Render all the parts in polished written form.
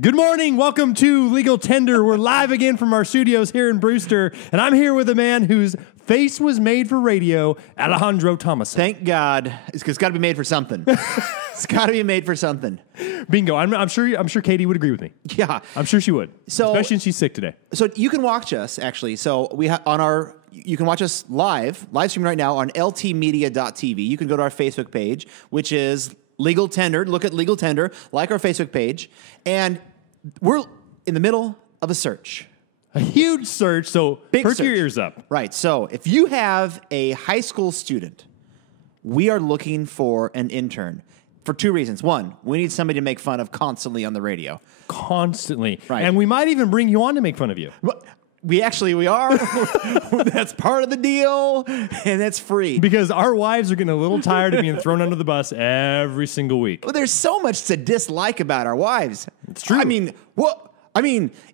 Good morning. Welcome to Legal Tender. We're live again from our studios here in Brewster, and I'm here with a man whose face was made for radio, Alejandro Thomas. Thank God. It's got to be made for something. It's got to be made for something. Bingo. I'm sure Katie would agree with me. Yeah. I'm sure she would. So, especially since she's sick today. So you can watch us, actually. So you can watch us live stream right now on ltmedia.tv. You can go to our Facebook page, which is Legal Tender. Look at Legal Tender, like our Facebook page. And we're in the middle of a search. A huge search, so perk your ears up. Right. So if you have a high school student, we are looking for an intern for two reasons. One, we need somebody to make fun of constantly on the radio. Constantly. Right. And we might even bring you on to make fun of you. We are. That's part of the deal, and that's free. Because our wives are getting a little tired of being thrown under the bus every single week. Well, there's so much to dislike about our wives. It's true.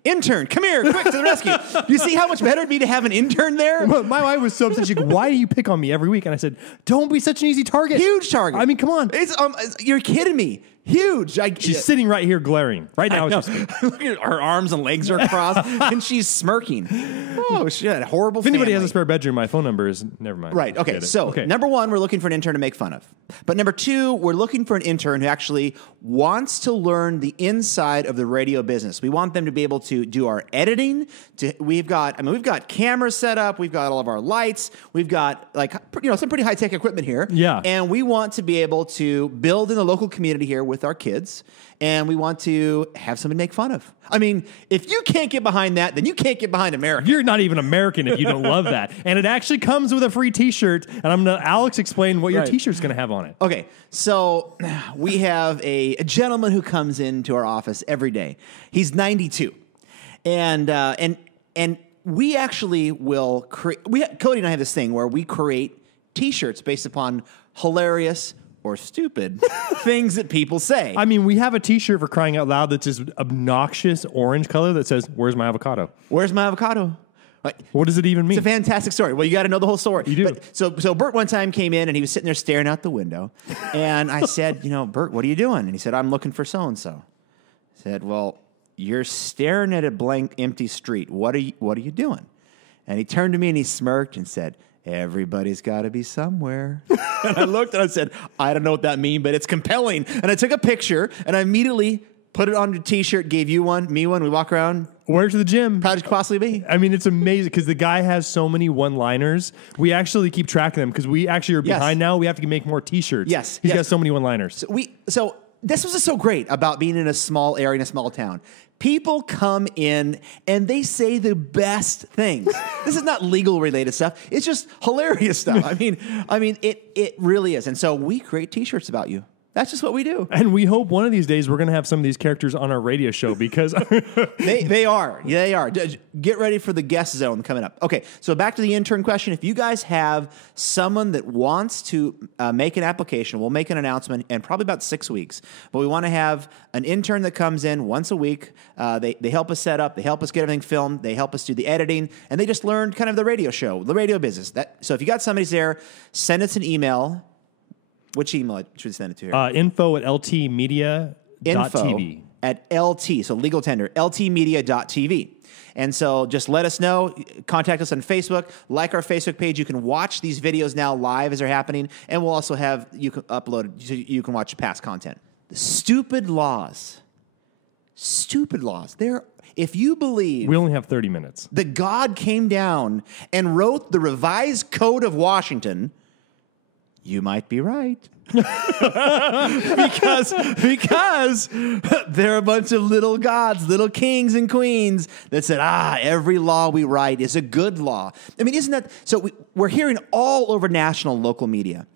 Intern, come here, quick, to the rescue. Do you see how much better it'd be to have an intern there? My wife was so upset. She goes, "Why do you pick on me every week?" And I said, "Don't be such an easy target." Huge target. I mean, come on. You're kidding me. Huge. She's sitting right here glaring. Right now. Look at her arms and legs are crossed, and she's smirking. Oh, shit. Horrible If anybody family. has a spare bedroom, my phone number is... Never mind. Right. Okay. So, number one, we're looking for an intern to make fun of. But number two, we're looking for an intern who actually wants to learn the inside of the radio business. We want them to be able to do our editing. We've got cameras set up. We've got all of our lights. We've got some pretty high-tech equipment here. Yeah. And we want to be able to build in the local community here with our kids. And we want to have somebody to make fun of. I mean, if you can't get behind that, then you can't get behind America. You're not even American if you don't love that. And it actually comes with a free T-shirt. And I'm going to Alex explain what your T-shirt's going to have on it. Okay, so we have a gentleman who comes into our office every day. He's 92, and we actually will create. Cody and I have this thing where we create T-shirts based upon hilarious or stupid things that people say. I mean, we have a T-shirt, for crying out loud, that's this obnoxious orange color that says, "Where's my avocado?" Where's my avocado? What does it even mean? It's a fantastic story. Well, you got to know the whole story. You do. But, so Bert one time came in, and he was sitting there staring out the window. And I said, Bert, what are you doing? And he said, I'm looking for so-and-so. I said, well, you're staring at a blank, empty street. What are you doing? And he turned to me, and he smirked and said, everybody's got to be somewhere. And I looked, and I said, I don't know what that means, but it's compelling. And I took a picture, and I immediately put it on the T-shirt, gave you one, me one. We walk around. Where's the gym? Proud as could possibly be. I mean, it's amazing because the guy has so many one-liners. We actually keep track of them because we actually are behind now. We have to make more T-shirts. Yes. He's got so many one-liners. So this was just so great about being in a small area, in a small town. People come in and they say the best things. This is not legal related stuff. It's just hilarious stuff. I mean, it really is. And so we create T-shirts about you. That's just what we do. And we hope one of these days we're going to have some of these characters on our radio show because... They are. Get ready for the guest zone coming up. Okay, so back to the intern question. If you guys have someone that wants to make an application, we'll make an announcement in probably about 6 weeks. But we want to have an intern that comes in once a week. They help us set up. They help us get everything filmed. They help us do the editing. And they just learn kind of the radio show, the radio business. So if you got somebody there, send us an email. Which email should we send it to here? info@ltmedia.tv. Info@LT, so legal tender, ltmedia.tv. And so just let us know. Contact us on Facebook. Like our Facebook page. You can watch these videos now live as they're happening. And we'll also have, you can upload it so you can watch past content. The stupid laws. If you believe... We only have 30 minutes. ...that God came down and wrote the revised Code of Washington... You might be right. because there are a bunch of little gods, little kings and queens that said, every law we write is a good law. I mean, isn't that... So we're hearing all over national local media,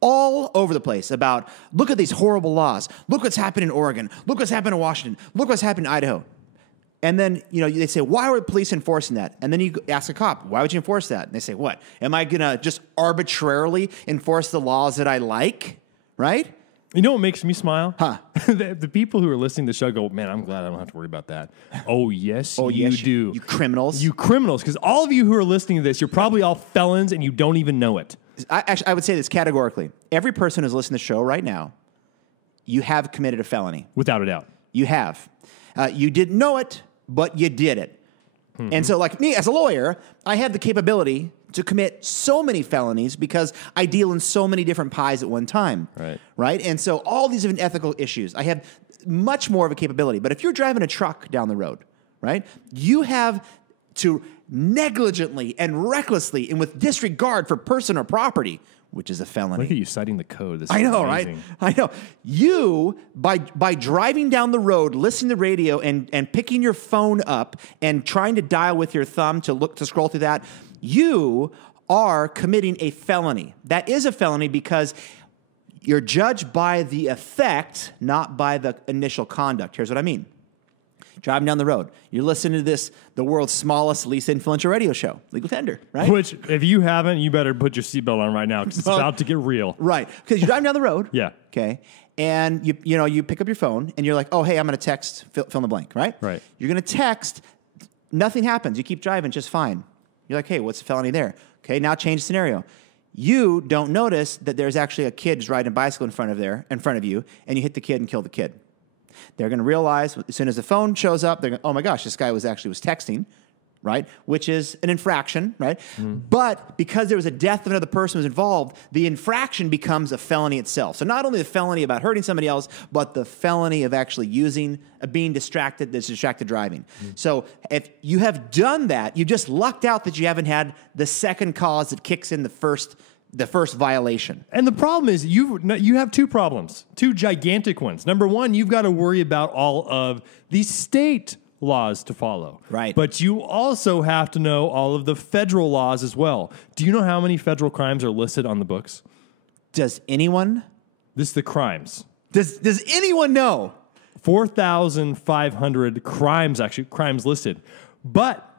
all over the place about, look at these horrible laws. Look what's happened in Oregon. Look what's happened in Washington. Look what's happened in Idaho. And then, they say, why are the police enforcing that? And then you ask a cop, why would you enforce that? And they say, what? Am I going to just arbitrarily enforce the laws that I like? Right? You know what makes me smile? Huh? the people who are listening to the show go, man, I'm glad I don't have to worry about that. Oh, yes, you do. You criminals. You criminals. Because all of you who are listening to this, you're probably all felons and you don't even know it. I would say this categorically. Every person who's listening to the show right now, you have committed a felony. Without a doubt. You have. You didn't know it, but you did it. And so, like me as a lawyer, I have the capability to commit so many felonies because I deal in so many different pies at one time. Right? And so all these different ethical issues, I have much more of a capability. But if you're driving a truck down the road, right, you have to negligently and recklessly and with disregard for person or property, which is a felony. Look at you citing the code. This I is know, amazing. right? I know. You, by driving down the road, listening to the radio and picking your phone up and trying to dial with your thumb to scroll through that, you are committing a felony. That is a felony because you're judged by the effect, not by the initial conduct. Here's what I mean. Driving down the road, you're listening to the world's smallest, least influential radio show, Legal Tender, right? Which, if you haven't, you better put your seatbelt on right now because it's about to get real. Right, because you're driving down the road. Yeah. Okay. And you pick up your phone and you're like, oh, hey, I'm going to text fill in the blank, right? Right. You're going to text. Nothing happens. You keep driving just fine. You're like, hey, what's the felony there? Okay, now change the scenario. You don't notice that there's actually a kid who's riding a bicycle in front of you, and you hit the kid and kill the kid. They're going to realize as soon as the phone shows up, they're going, oh my gosh, this guy was texting, right? Which is an infraction, right? But because there was a death of another person who was involved, the infraction becomes a felony itself. So not only the felony about hurting somebody else, but the felony of actually being distracted, that's distracted driving. So if you have done that, you just lucked out that you haven't had the second cause that kicks in the first violation. And the problem is you have two problems, two gigantic ones. Number one, you've got to worry about all of the state laws to follow. Right. But you also have to know all of the federal laws as well. Do you know how many federal crimes are listed on the books? Does anyone? This is the crimes. Does anyone know? 4,500 crimes listed. But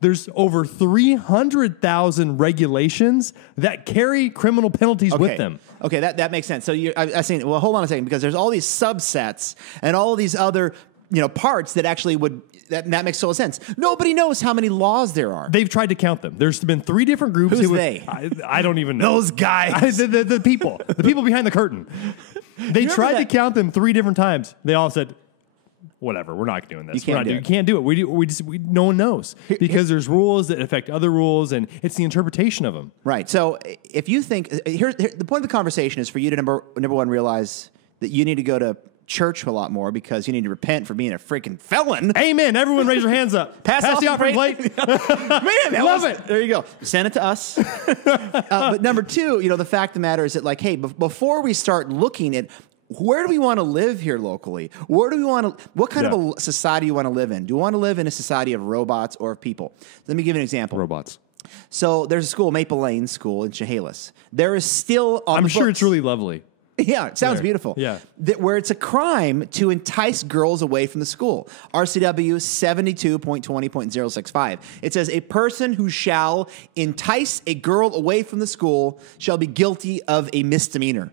there's over 300,000 regulations that carry criminal penalties with them. Okay, that makes sense. So I was saying, well, hold on a second, because there's all these subsets and all these other parts that actually that makes total sense. Nobody knows how many laws there are. They've tried to count them. There's been 3 different groups. Who's they? I don't even know. Those guys. The people. The people behind the curtain. They tried to count them 3 different times. They all said, whatever, we're not doing this. You can't do it. No one knows because there's rules that affect other rules, and it's the interpretation of them. Right. So if you think here the point of the conversation is for you to number one realize that you need to go to church a lot more because you need to repent for being a freaking felon. Amen. Everyone raise your hands up. Pass the offering plate. Man, love it. There you go. Send it to us. But number 2, the fact of the matter is that, like, hey, before we start looking at where do we want to live here locally? What kind of a society do you want to live in? Do you want to live in a society of robots or of people? Let me give you an example. Robots. So there's a school, Maple Lane School in Chehalis. There is still on I'm sure it's really lovely. Yeah, it sounds beautiful. Yeah. Where it's a crime to entice girls away from the school. RCW 72.20.065. It says a person who shall entice a girl away from the school shall be guilty of a misdemeanor.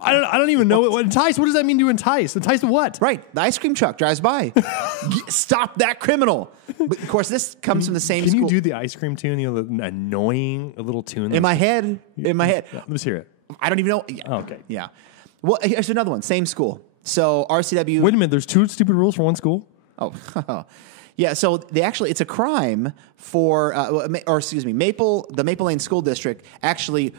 I don't even know what entice. What does that mean to entice? Entice what? Right. The ice cream truck drives by. Stop that criminal. But of course, this comes from the same school. Can you do the ice cream tune? The annoying little tune. In my head. Let's hear it. I don't even know. Yeah. Oh, okay. Yeah. Well, here's another one. Same school. So RCW. Wait a minute. There's 2 stupid rules for one school? Oh. Yeah, so it's a crime for, the Maple Lane School District actually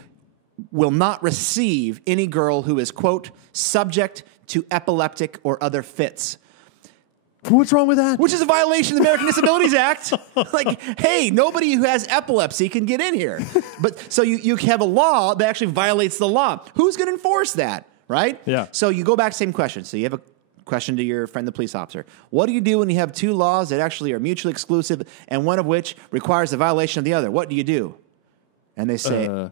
will not receive any girl who is, quote, subject to epileptic or other fits. What's wrong with that? Which is a violation of the American Disabilities Act. Like, hey, nobody who has epilepsy can get in here. But so you have a law that actually violates the law. Who's going to enforce that, right? Yeah. So you go back, same question. So you have a question to your friend, the police officer. What do you do when you have 2 laws that actually are mutually exclusive and one of which requires the violation of the other? What do you do? And they say,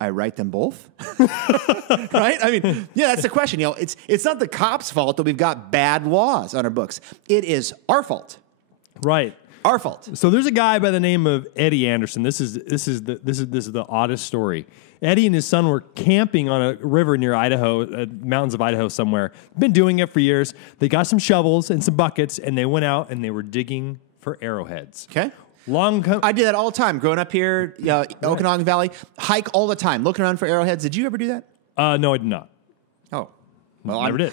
I write them both, right? I mean, yeah, that's the question. It's not the cops' fault that we've got bad laws on our books. It is our fault, right? Our fault. So there's a guy by the name of Eddie Anderson. This is the oddest story. Eddie and his son were camping on a river near Idaho, mountains of Idaho somewhere. Been doing it for years. They got some shovels and some buckets, and they went out and they were digging for arrowheads. Okay. I did that all the time. Growing up here, Okanagan Valley, hike all the time, looking around for arrowheads. Did you ever do that? No, I did not. Oh, Well, Never did.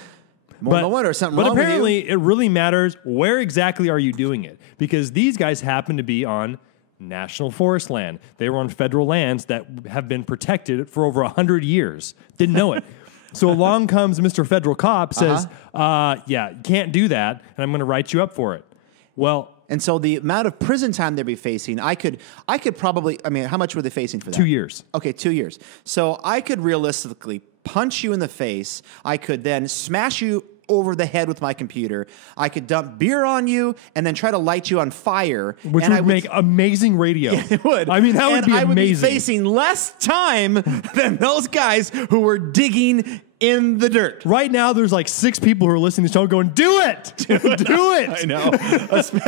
No wonder something but wrong with you. apparently, it really matters where exactly are you doing it, because these guys happen to be on national forest land. They were on federal lands that have been protected for over 100 years. Didn't know it. So along comes Mr. Federal Cop, says, yeah, you can't do that, and I'm going to write you up for it. Well... And so the amount of prison time they'd be facing, I could probably, I mean, how much were they facing for that? 2 years. Okay, 2 years. So I could realistically punch you in the face. I could then smash you over the head with my computer. I could dump beer on you and then try to light you on fire. Which would make amazing radio. Yeah, it would. I mean, that would be amazing. I would be facing less time than those guys who were digging in the dirt. Right now, there's like 6 people who are listening to the show going, do it! Do it! I know.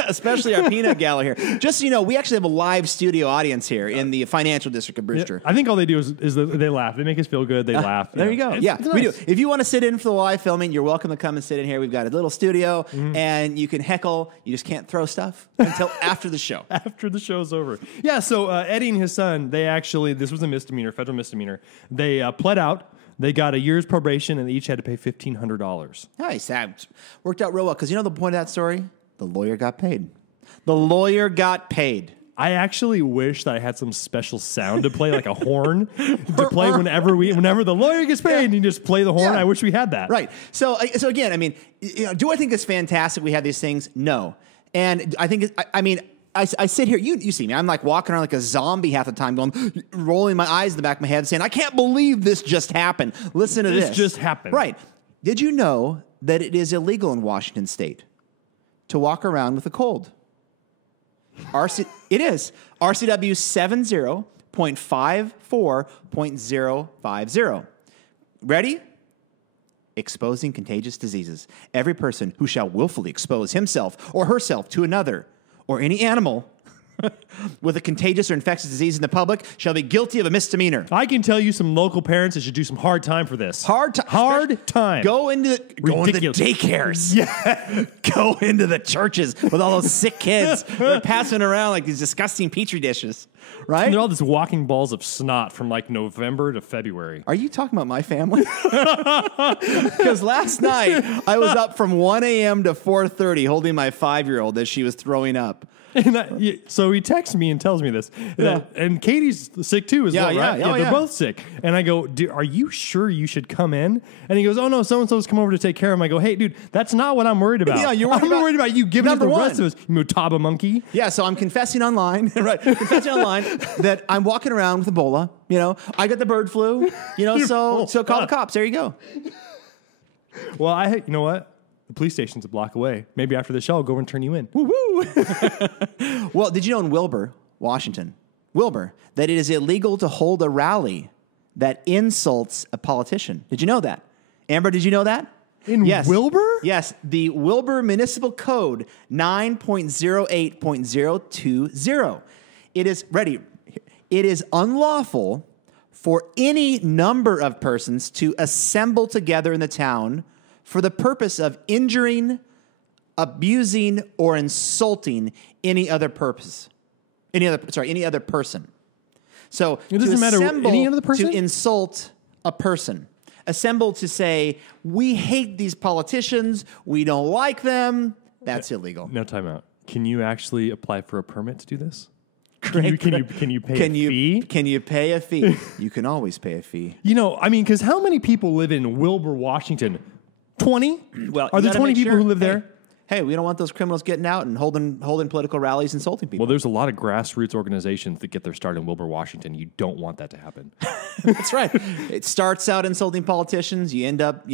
Especially our peanut gal here. Just so you know, we actually have a live studio audience here in the financial district of Brewster. Yeah, I think all they do is they laugh. They make us feel good. They laugh. There you go. It's Yeah, nice. we do. If you want to sit in for the live filming, you're welcome to come and sit in here. We've got a little studio, and you can heckle. You just can't throw stuff until after the show. After the show's over. Yeah, so Eddie and his son, this was a misdemeanor, federal misdemeanor. They pled out. They got a year's probation, and they each had to pay $1,500. Nice. That worked out real well. Because you know the point of that story? The lawyer got paid. The lawyer got paid. I actually wish that I had some special sound to play, like a horn, to play whenever the lawyer gets paid, and you just play the horn. Yeah. I wish we had that. Right. So again, I mean, do I think it's fantastic we have these things? No. And I think, I sit here, you see me, I'm like walking around like a zombie half the time going, rolling my eyes in the back of my head saying, I can't believe this just happened. Listen to this. This just happened. Right. Did you know that it is illegal in Washington State to walk around with a cold? It is. RCW 70.54.050. Ready? Exposing contagious diseases. Every person who shall willfully expose himself or herself to another or any animal with a contagious or infectious disease in the public shall be guilty of a misdemeanor. I can tell you some local parents that should do some hard time for this. Hard time. Go into the daycares. Yeah. Go into the churches with all those sick kids. They're passing around like these disgusting petri dishes. Right? And they're all just walking balls of snot from like November to February. Are you talking about my family? Because last night I was up from 1 a.m. to 4:30 holding my 5-year-old as she was throwing up. So he texts me and tells me this. And Katie's sick too as well, right? Yeah, they're both sick. And I go, are you sure you should come in? And he goes, oh, no, so-and-so's come over to take care of him. I go, hey, dude, that's not what I'm worried about. Yeah, I'm worried about you giving it to the rest of us, you Mutaba monkey. Yeah, so I'm confessing online, right? Confessing online that I'm walking around with Ebola. You know, I got the bird flu. You know, so call the cops. There you go. Well, you know what? The police station's a block away. Maybe after the show, I'll go and turn you in. Woo-hoo! Well, did you know in Wilbur, Washington, that it is illegal to hold a rally that insults a politician? Did you know that? Amber, did you know that? Yes. Wilbur? Yes. The Wilbur Municipal Code 9.08.020. It is, ready, it is unlawful for any number of persons to assemble together in the town for the purpose of injuring, abusing, or insulting any other person. So it doesn't matter any other person? To insult a person. Assemble to say, we hate these politicians, we don't like them. That's illegal. No, time out. Can you actually apply for a permit to do this? Can you pay a fee? Can you pay a fee? You can always pay a fee. You know, I mean, because how many people live in Wilbur, Washington? 20? Well, are there 20 people who live there? Hey, we don't want those criminals getting out and holding political rallies, insulting people. Well, there's a lot of grassroots organizations that get their start in Wilbur, Washington. You don't want that to happen. That's right. It starts out insulting politicians. You end up,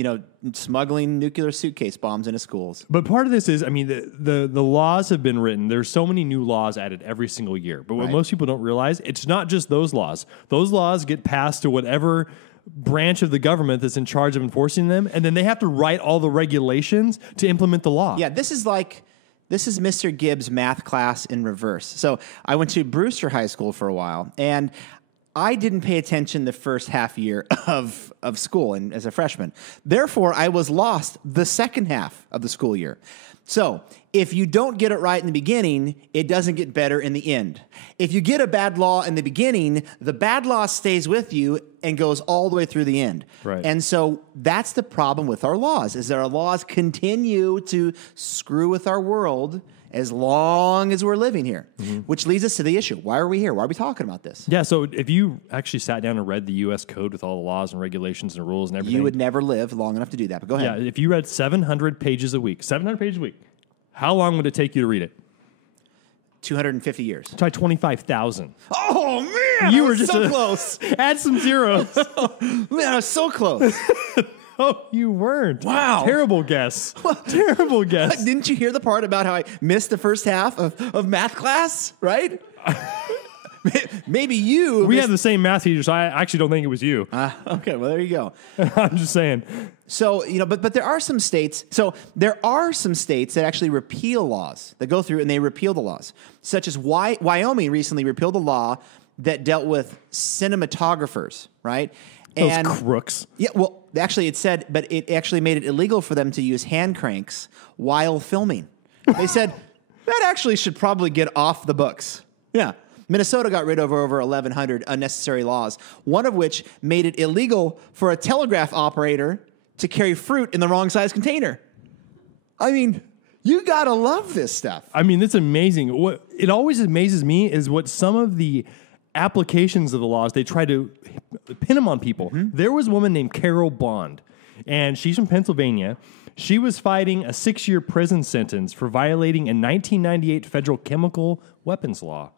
smuggling nuclear suitcase bombs into schools. But part of this is, I mean, the laws have been written. There's so many new laws added every single year. But what most people don't realize, it's not just those laws. Those laws get passed to whatever branch of the government that's in charge of enforcing them, and then they have to write all the regulations to implement the law. Yeah, this is Mr. Gibbs' math class in reverse. So I went to Brewster High School for a while, and I didn't pay attention the first half year of school and as a freshman. Therefore, I was lost the second half of the school year. So if you don't get it right in the beginning, it doesn't get better in the end. If you get a bad law in the beginning, the bad law stays with you and goes all the way through the end. Right. And so that's the problem with our laws, is that our laws continue to screw with our world as long as we're living here, which leads us to the issue. Why are we here? Why are we talking about this? Yeah, so if you actually sat down and read the U.S. Code with all the laws and regulations and rules and everything. You would never live long enough to do that, but go ahead. Yeah, if you read 700 pages a week, how long would it take you to read it? 250 years. Try 25,000. Oh, man! You were just so close. Add some zeros. Man, I was so close. Oh, you weren't. Wow. Terrible guess. Terrible guess. Didn't you hear the part about how I missed the first half of math class, right? Maybe you. We have the same math teacher, so I actually don't think it was you. Okay, well, there you go. I'm just saying. So, but there are some states. So there are some states that actually repeal laws, that go through and they repeal the laws, such as Wyoming recently repealed a law that dealt with cinematographers, right? Those crooks. Yeah, well, actually, but it actually made it illegal for them to use hand cranks while filming. They said that actually should probably get off the books. Yeah. Minnesota got rid of over 1,100 unnecessary laws, one of which made it illegal for a telegraph operator to carry fruit in the wrong size container. I mean, you gotta love this stuff. I mean, it's amazing. What it always amazes me is what some of the applications of the laws, they try to pin them on people. There was a woman named Carol Bond, and she's from Pennsylvania. She was fighting a 6-year prison sentence for violating a 1998 federal chemical weapons law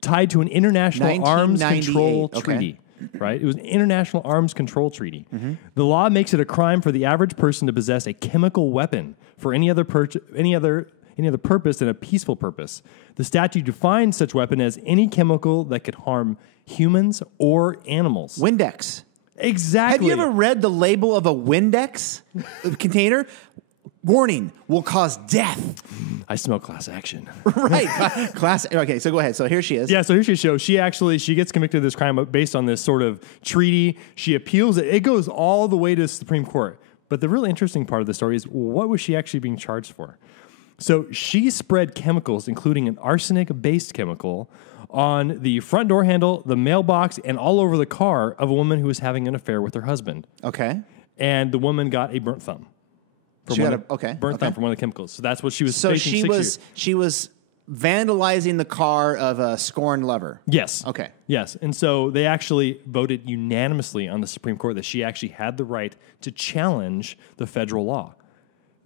tied to an international arms control treaty. Right? It was an international arms control treaty. The law makes it a crime for the average person to possess a chemical weapon for any other purpose than a peaceful purpose. The statute defines such weapon as any chemical that could harm humans or animals. Windex. Exactly. Have you ever read the label of a Windex container? Warning, will cause death. I smell class action. Right. Class. Okay, so go ahead. So here she is. Yeah, so here she shows. She gets convicted of this crime based on this sort of treaty. She appeals it. It goes all the way to the Supreme Court. But the really interesting part of the story is, what was she actually being charged for? So she spread chemicals, including an arsenic-based chemical, on the front door handle, the mailbox, and all over the car of a woman who was having an affair with her husband. Okay. And the woman got a burnt thumb. Burnt thumb from one of the chemicals. So that's what she was facing 6 years. She was vandalizing the car of a scorned lover. Yes. Okay. Yes. And so they actually voted unanimously on the Supreme Court that she actually had the right to challenge the federal law.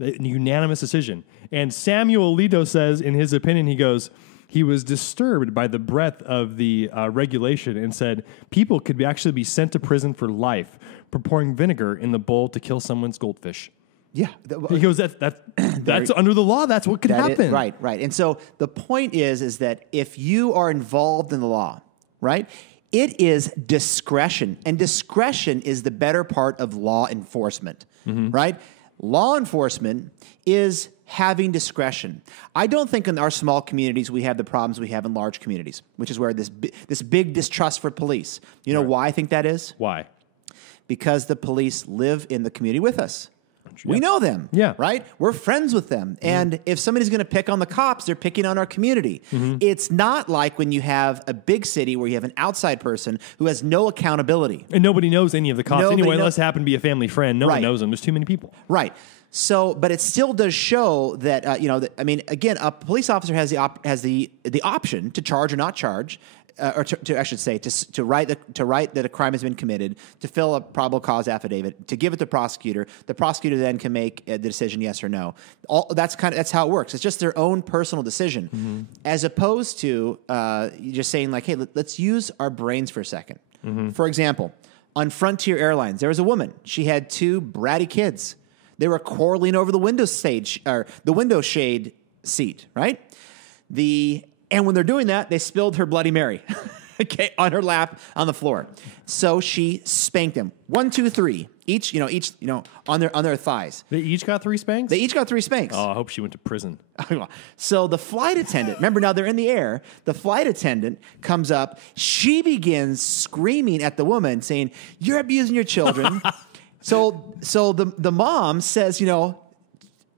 A unanimous decision. And Samuel Alito says, in his opinion, he goes, he was disturbed by the breadth of the regulation and said people could actually be sent to prison for life for pouring vinegar in the bowl to kill someone's goldfish. Yeah. He goes, that's under the law. That's what could happen. Right. And so the point is that if you are involved in the law, right, it is discretion. And discretion is the better part of law enforcement, right? Law enforcement is having discretion. I don't think in our small communities we have the problems we have in large communities, which is where this big distrust for police. You know why I think that is? Why? Because the police live in the community with us. We know them, right? We're friends with them. And if somebody's going to pick on the cops, they're picking on our community. It's not like when you have a big city where you have an outside person who has no accountability. And nobody knows any of the cops anyway, unless they happen to be a family friend. No one knows them. There's too many people. Right. So, but it still does show that, again, a police officer has the option to charge or not charge. Or I should say, to write that a crime has been committed, to fill a probable cause affidavit, to give it to the prosecutor. The prosecutor then can make the decision yes or no. That's how it works. It's just their own personal decision, as opposed to just saying like, hey, let's use our brains for a second. For example, on Frontier Airlines, there was a woman. She had 2 bratty kids. They were quarreling over the window shade seat, right? And when they're doing that, they spilled her Bloody Mary. okay, on her lap on the floor. So she spanked him. 1, 2, 3. Each, on their thighs. They each got 3 spanks? They each got 3 spanks. Oh, I hope she went to prison. So the flight attendant, remember now they're in the air, the flight attendant comes up, she begins screaming at the woman saying, "You're abusing your children." So the mom says,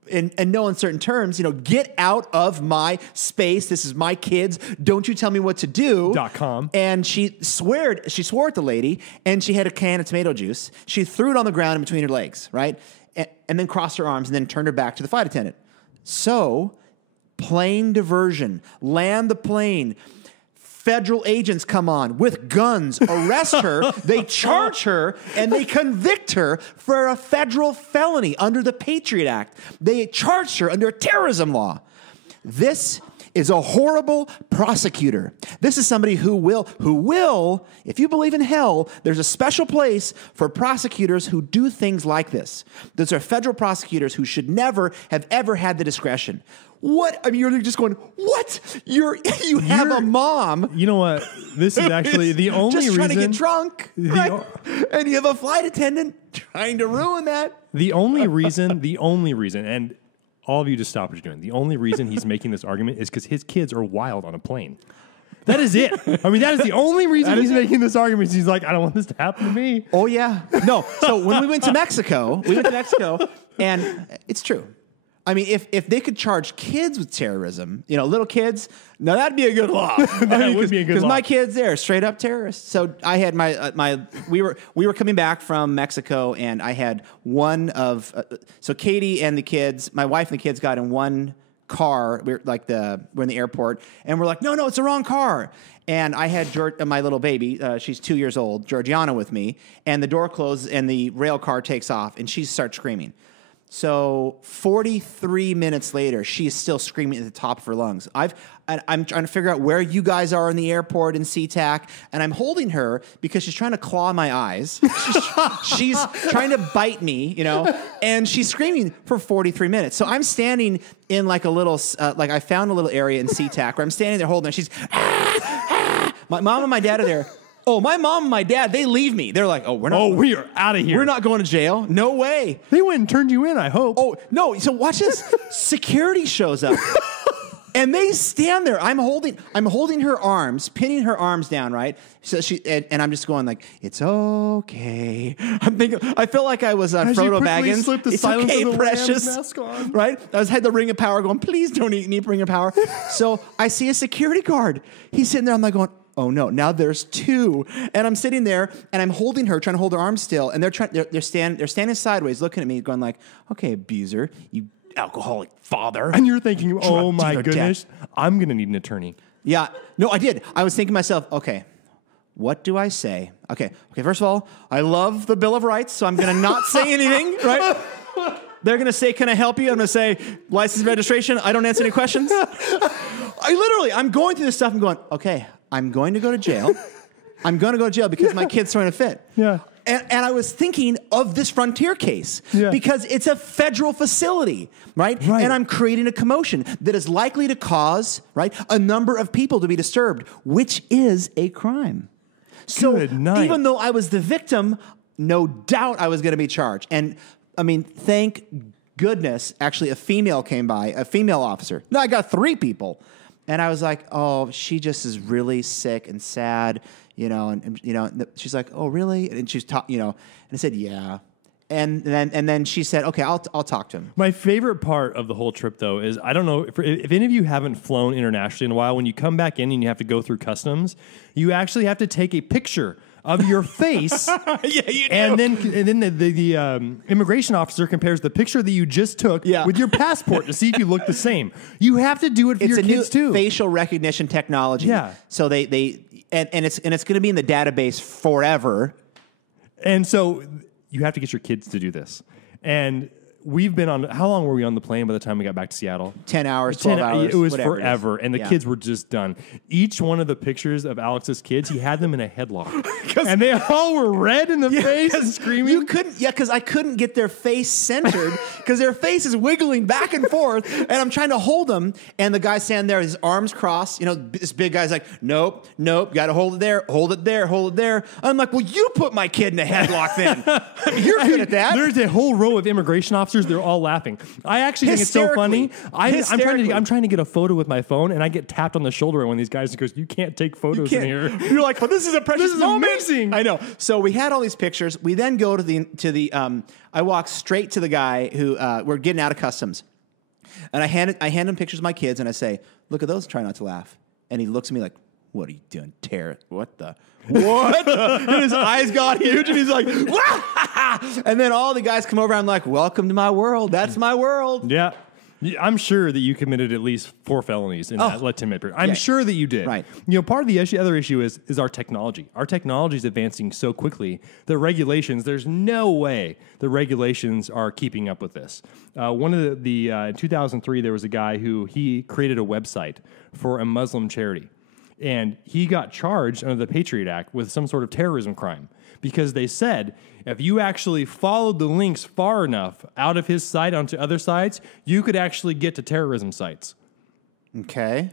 in no uncertain terms, "Get out of my space. This is my kids. Don't you tell me what to do." .com. And she swore at the lady, and she had a can of tomato juice. She threw it on the ground in between her legs, right? And then crossed her arms and then turned her back to the flight attendant. So, plane diversion. Land the plane. Federal agents come on with guns, arrest her, they charge her, and they convict her for a federal felony under the Patriot Act. They charged her under terrorism law. This is a horrible prosecutor. This is somebody who will, if you believe in hell, there's a special place for prosecutors who do things like this. Those are federal prosecutors who should never have ever had the discretion. What? I mean, you're just going, what? You have a mom. You know what? This is actually the only reason. Just trying to get drunk, right? And you have a flight attendant trying to ruin that. The only reason, and all of you just stop what you're doing. The only reason he's making this argument is because his kids are wild on a plane. That is it. I mean, that is the only reason he's making this argument. He's like, I don't want this to happen to me. Oh, yeah. No. So when we went to Mexico, and it's true. I mean, if they could charge kids with terrorism, little kids, now that'd be a good law. That would be a good law. Because my kids, they're straight up terrorists. So I had we were coming back from Mexico, and I had so Katie and the kids, my wife and the kids got in one car. We're in the airport, and we're like, no, it's the wrong car. And I had my little baby, she's 2 years old, Georgiana, with me, and the door closes, and the rail car takes off, and she starts screaming. So 43 minutes later, she's still screaming at the top of her lungs. I'm trying to figure out where you guys are in the airport in SeaTac, and I'm holding her because she's trying to claw my eyes. She's trying to bite me, and she's screaming for 43 minutes. So I'm standing in like a little, I found a little area in SeaTac where I'm standing there holding her. She's, my mom and my dad are there. Oh, my mom and my dad, they leave me. They're like, we are out of here. We're not going to jail. No way. They went and turned you in, I hope. Oh, no. So watch this. Security shows up. And they stand there. I'm holding her arms, pinning her arms down, right? So and I'm just going like, it's okay. I'm thinking, I feel like I was on Frodo Baggins. Slip the it's Silence okay, of the precious. Lambs mask on. Right? I had the Ring of Power going, please don't eat me, Ring of Power. So I see a security guard. He's sitting there. I'm like going, oh no, now there's 2. And I'm sitting there and I'm holding her, trying to hold her arms still. And they're standing sideways looking at me going like, okay, abuser, you alcoholic father. And you're thinking, oh my goodness, I'm going to need an attorney. Yeah. No, I did. I was thinking to myself, okay, what do I say? Okay, first of all, I love the Bill of Rights, so I'm going to not say anything, right? They're going to say, can I help you? I'm going to say, license and registration. I don't answer any questions. I'm going through this stuff and going, okay, I'm going to go to jail. I'm going to go to jail because my kid's throwing a fit. Yeah. And I was thinking of this Frontier case because it's a federal facility, right? And I'm creating a commotion that is likely to cause, a number of people to be disturbed, which is a crime. So even though I was the victim, no doubt I was going to be charged. And I mean, thank goodness, actually a female came by, a female officer. No, I got 3 people. And I was like, oh, she just is really sick and sad. And she's like, oh, really? And she's and I said, yeah. And then she said, okay, I'll talk to him. My favorite part of the whole trip, though, is I don't know if any of you haven't flown internationally in a while. When you come back in and you have to go through customs, you actually have to take a picture of your face. Yeah, you do. And then the immigration officer compares the picture that you just took with your passport to see if you look the same. You have to do it for your kids too. Facial recognition technology. Yeah. So it's going to be in the database forever. And so you have to get your kids to do this. And we've been on. How long were we on the plane by the time we got back to Seattle? 10 hours, 12 hours. It was whatever forever, and the kids were just done. Each one of the pictures of Alex's kids, he had them in a headlock, and they all were red in the face and screaming. You couldn't, because I couldn't get their face centered because their face is wiggling back and forth, and I'm trying to hold them, and the guy standing there, his arms crossed. You know, this big guy's like, nope, got to hold it there, hold it there, hold it there. I'm like, well, you put my kid in a headlock then. You're good at that. There's a whole row of immigration officers. They're all laughing. I actually think it's so funny. I'm trying to get a photo with my phone, and I get tapped on the shoulder when these guys goes, "You can't take photos in here." You're like, "Well, this is a precious moment." Amazing. I know. So we had all these pictures. We then go to the. I walk straight to the guy who we're getting out of customs, and I hand him pictures of my kids, and I say, "Look at those. Try not to laugh." And he looks at me like, "What are you doing, Tara? What the?" What? And his eyes got huge, and he's like, "Wah!" And then all the guys come over. I'm like, "Welcome to my world. That's my world." Yeah. I'm sure that you committed at least 4 felonies in that 10-minute period. I'm sure that you did. Right. You know, part of the other issue is our technology. Our technology is advancing so quickly. The regulations, there's no way the regulations are keeping up with this. One of in 2003, there was a guy he created a website for a Muslim charity. And he got charged under the Patriot Act with some sort of terrorism crime because they said if you actually followed the links far enough out of his site onto other sites, you could actually get to terrorism sites. Okay.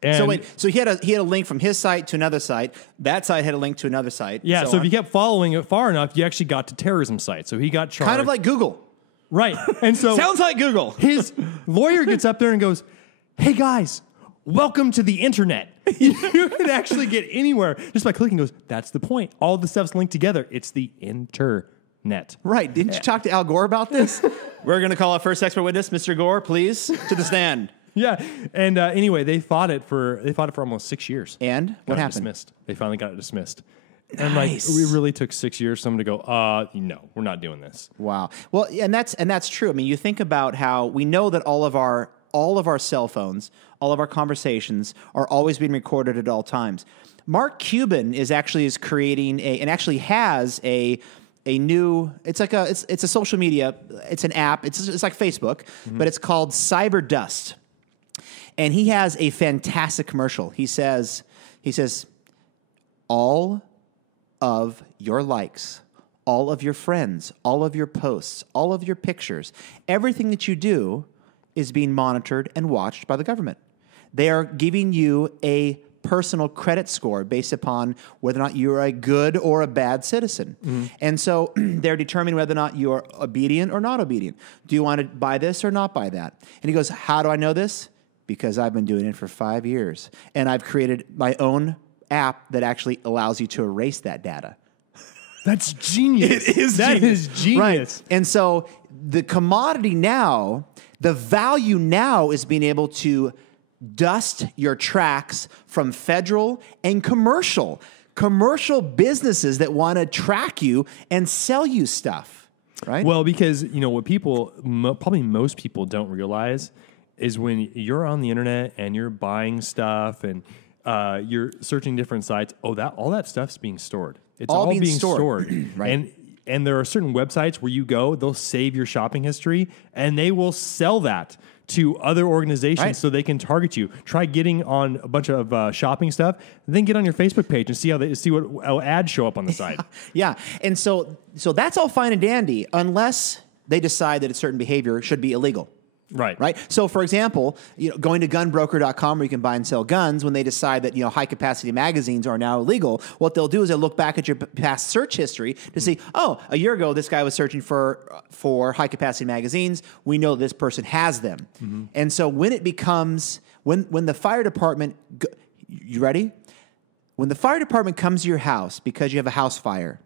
And so he had a link from his site to another site. That site had a link to another site. Yeah, so if you kept following it far enough, you actually got to terrorism sites. So he got charged. Kind of like Google. Right. And so sounds like Google. His lawyer gets up there and goes, "Hey guys, welcome to the internet." You can actually get anywhere just by clicking. Goes, that's the point. All the stuff's linked together. It's the internet. Right. Didn't you talk to Al Gore about this? We're going to call our first expert witness, Mr. Gore, please, to the stand. Yeah. And anyway, they fought it for almost 6 years. And what happened? Dismissed. They finally got it dismissed. Nice. And we really took 6 years for someone to go, no, we're not doing this. Wow. Well, and that's true. I mean, you think about how we know that all of our cell phones, all of our conversations are always being recorded at all times. Mark Cuban is creating and actually has a new. It's like it's a social media. It's an app. It's like Facebook, but it's called Cyber Dust. And he has a fantastic commercial. He says, all of your likes, all of your friends, all of your posts, all of your pictures, everything that you do is being monitored and watched by the government. They are giving you a personal credit score based upon whether or not you're a good or a bad citizen. Mm-hmm. And so they're determining whether or not you're obedient or not obedient. Do you want to buy this or not buy that? And he goes, how do I know this? Because I've been doing it for 5 years. And I've created my own app that actually allows you to erase that data. That's genius. It is That genius. is genius. Right. And so the commodity now, the value now is being able to dust your tracks from federal and commercial businesses that want to track you and sell you stuff, right? Well, because, what people, probably most people don't realize is when you're on the internet and you're buying stuff and you're searching different sites, all that stuff's being stored. It's all being stored. Right. And there are certain websites where you go, they'll save your shopping history, and they will sell that to other organizations so they can target you. Try getting on a bunch of shopping stuff, then get on your Facebook page and see what ads show up on the side. Yeah, and so that's all fine and dandy unless they decide that a certain behavior should be illegal. Right. So, for example, going to gunbroker.com where you can buy and sell guns, when they decide that high-capacity magazines are now illegal, what they'll do is they'll look back at your past search history to see, a year ago this guy was searching for high-capacity magazines. We know this person has them. Mm-hmm. And so when it becomes, when the fire department, you ready? When the fire department comes to your house because you have a house fire,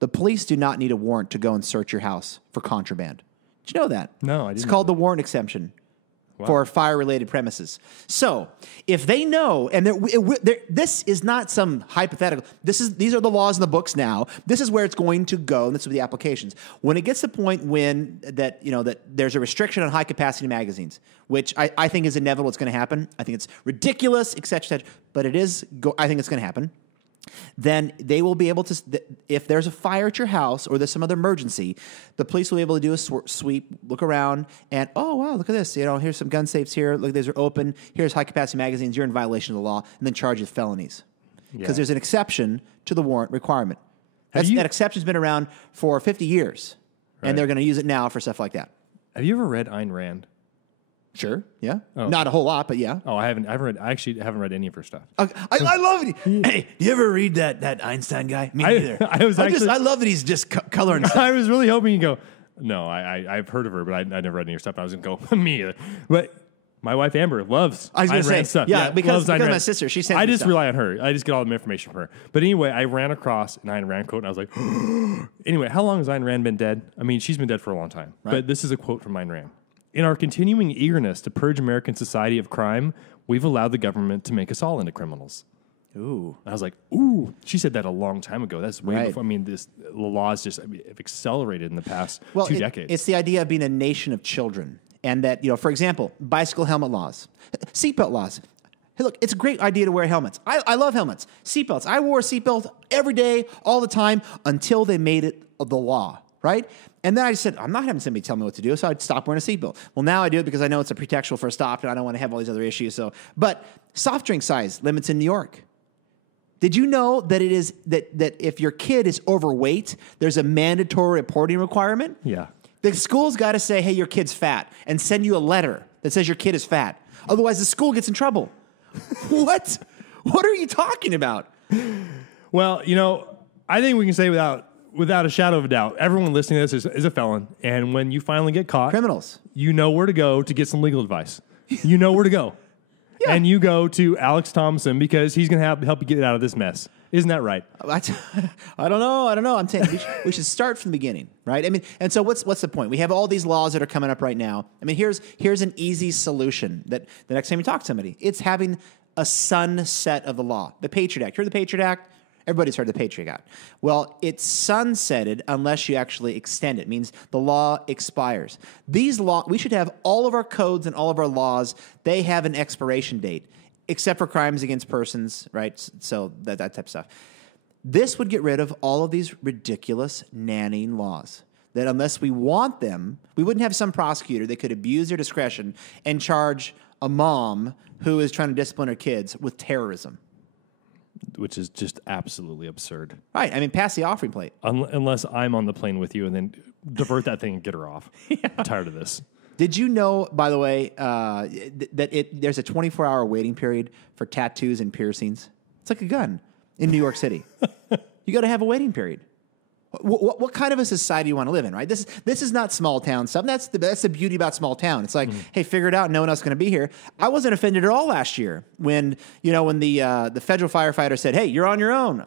the police do not need a warrant to go and search your house for contraband. Did you know that? No, I didn't. It's called the warrant exemption for fire-related premises. So if they know, and this is not some hypothetical. These are the laws in the books now. This is where it's going to go, and this will be the applications. When it gets to the point that there's a restriction on high-capacity magazines, which I think is inevitable, it's going to happen. I think it's ridiculous, et cetera, but I think it's going to happen. then they will be able to, if there's a fire at your house or there's some other emergency, the police will be able to do a sweep, look around, and, oh, wow, look at this. Here's some gun safes here. Look, these are open. Here's high-capacity magazines. You're in violation of the law, and then charge you with felonies. Because there's an exception to the warrant requirement. That exception's been around for 50 years, and they're going to use it now for stuff like that. Have you ever read Ayn Rand? Sure. Yeah. Oh. Not a whole lot, but yeah. Oh, I haven't read. I actually haven't read any of her stuff. I love it. Hey, do you ever read that Einstein guy? Me neither. I love that he's just coloring stuff. I was really hoping you go. No, I've heard of her, but I never read any of her stuff. I was going to go me either. But my wife Amber loves. I was going to say stuff. Yeah, because my sister, she sent. I just rely on her. I just get all the information from her. But anyway, I ran across an Ayn Rand quote, and I was like, anyway, how long has Ayn Rand been dead? I mean, she's been dead for a long time. Right. But this is a quote from Ayn Rand. In our continuing eagerness to purge American society of crime, we've allowed the government to make us all into criminals. Ooh. I was like, ooh. She said that a long time ago. That's way before. I mean, the laws just have accelerated in the past 2 decades. It's the idea of being a nation of children. And that, for example, bicycle helmet laws, seatbelt laws. Hey, look, it's a great idea to wear helmets. I love helmets. Seatbelts. I wore a seatbelt every day, all the time, until they made it the law, right? And then I said, I'm not having somebody tell me what to do, so I'd stop wearing a seatbelt. Well, now I do it because I know it's a pretextual for a stop, and I don't want to have all these other issues. But soft drink size limits in New York. Did you know that it is that if your kid is overweight, there's a mandatory reporting requirement? Yeah. The school's got to say, hey, your kid's fat, and send you a letter that says your kid is fat. Otherwise, the school gets in trouble. What? What are you talking about? Well, I think we can say without a shadow of a doubt, everyone listening to this is a felon. And when you finally get caught, criminals, you know where to go to get some legal advice. You know where to go. Yeah. And you go to Alex Thompson because he's going to help you get out of this mess. Isn't that right? I don't know. I'm saying we should start from the beginning, right? I mean, and so what's the point? We have all these laws that are coming up right now. I mean, here's an easy solution that the next time you talk to somebody, it's having a sunset of the law. The Patriot Act. Heard the Patriot Act? Everybody's heard the Patriot Act. Well, it's sunsetted unless you actually extend it. It means the law expires. We should have all of our codes and all of our laws, they have an expiration date, except for crimes against persons, right? So that type of stuff. This would get rid of all of these ridiculous nannying laws that unless we want them, we wouldn't have some prosecutor that could abuse their discretion and charge a mom who is trying to discipline her kids with terrorism. Which is just absolutely absurd. Right. I mean, pass the offering plate. Unless I'm on the plane with you and then divert that thing and get her off. Yeah. I'm tired of this. Did you know, by the way, that there's a 24-hour waiting period for tattoos and piercings? It's like a gun in New York City. You got to have a waiting period. What kind of a society do you want to live in, right? This is not small town stuff. That's the beauty about small town. It's like, hey, figure it out. No one else is going to be here. I wasn't offended at all last year when the federal firefighter said, hey, you're on your own.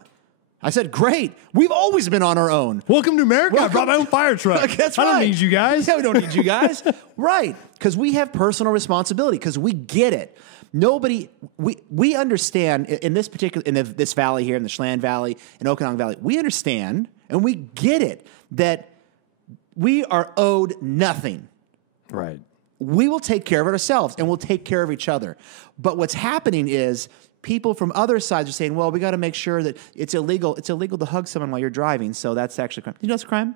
I said, great. We've always been on our own. Welcome to America. I brought my own fire truck. That's right. I don't need you guys. Yeah, we don't need you guys. Right. Because we have personal responsibility because we get it. We understand in this this valley here, in the Chelan Valley, in Okanagan Valley, we understand and we get it that we are owed nothing. Right. We will take care of it ourselves and we'll take care of each other. But what's happening is people from other sides are saying, well, we got to make sure that it's illegal. It's illegal to hug someone while you're driving. So that's actually a crime. Did you know it's a crime?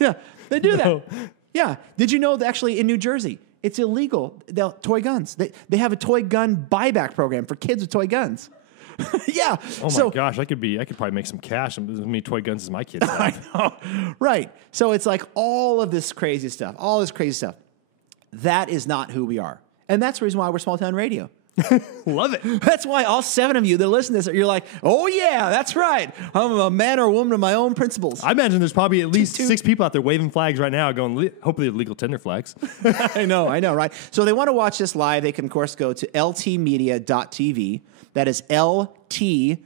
Yeah, they do that. Yeah. Did you know that actually in New Jersey, it's illegal. Toy guns. They have a toy gun buyback program for kids with toy guns. Yeah. Oh my gosh, I could probably make some cash and as many toy guns as my kids have. I know. Right. So it's like all this crazy stuff. That is not who we are. And that's the reason why we're small town radio. Love it. That's why all 7 of you that listen to this, you're like, oh yeah, that's right. I'm a man or a woman of my own principles. I imagine there's probably at least 6 people out there waving flags right now going, hopefully legal tender flags. I know, right? So they want to watch this live. They can, of course, go to ltmedia.tv. That is ltmedia.tv,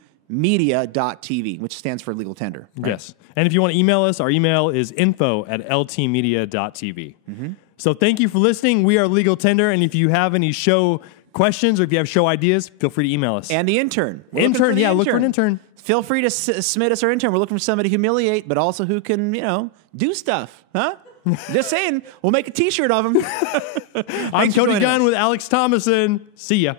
which stands for legal tender. Right? Yes. And if you want to email us, our email is info@ltmedia.tv. Mm-hmm. So thank you for listening. We are Legal Tender. And if you have any show questions or if you have show ideas, feel free to email us. And the intern. Look for an intern. Feel free to submit us our intern. We're looking for somebody to humiliate, but also who can, do stuff. Huh? Just saying. We'll make a T-shirt of them. I'm Cody Gunn with Alex Thomason. See ya.